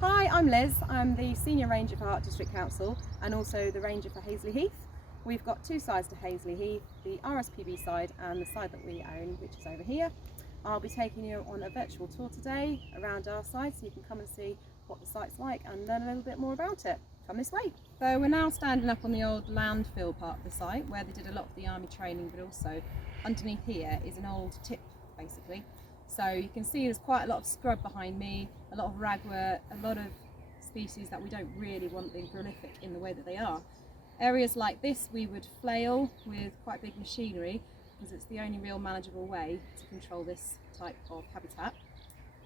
Hi, I'm Liz. I'm the Senior Ranger for Hart District Council and also the Ranger for Hazeley Heath. We've got two sides to Hazeley Heath, the RSPB side and the side that we own, which is over here. I'll be taking you on a virtual tour today around our site so you can come and see what the site's like and learn a little bit more about it. Come this way. So we're now standing up on the old landfill part of the site where they did a lot of the army training, but also underneath here is an old tip basically. So you can see there's quite a lot of scrub behind me, a lot of ragwort, a lot of species that we don't really want being prolific in the way that they are. Areas like this we would flail with quite big machinery because it's the only real manageable way to control this type of habitat.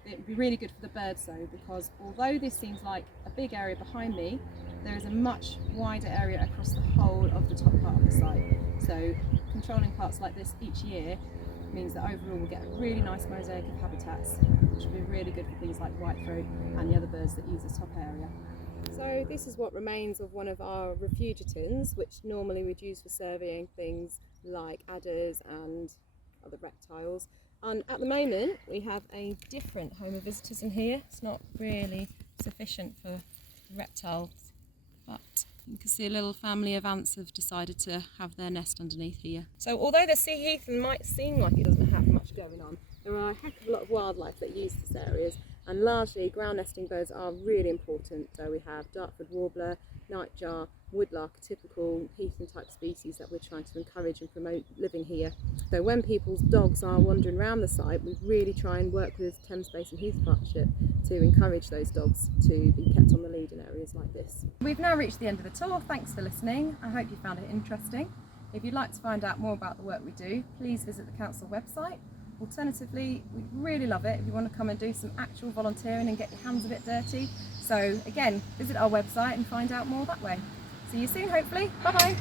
It would be really good for the birds though, because although this seems like a big area behind me, there is a much wider area across the whole of the top part of the site. So controlling parts like this each year means that overall we'll get a really nice mosaic of habitats, which will be really good for things like whitethroat and the other birds that use this top area. So this is what remains of one of our refugitins, which normally we'd use for surveying things like adders and other reptiles. And at the moment we have a different home of visitors in here. It's not really sufficient for reptiles, but you can see a little family of ants have decided to have their nest underneath here. So although the sea heath might seem like it doesn't have much going on, there are a heck of a lot of wildlife that use these areas, and largely ground nesting birds are really important. So we have Dartford warbler, nightjar, woodlark, typical heathland type species that we're trying to encourage and promote living here. So when people's dogs are wandering around the site, we really try and work with Thames Basin Heath Partnership to encourage those dogs to be kept on the lead in areas like this. We've now reached the end of the tour. Thanks for listening. I hope you found it interesting. If you'd like to find out more about the work we do, please visit the council website. Alternatively, we'd really love it if you want to come and do some actual volunteering and get your hands a bit dirty. So again, visit our website and find out more that way. See you soon, hopefully. Bye bye.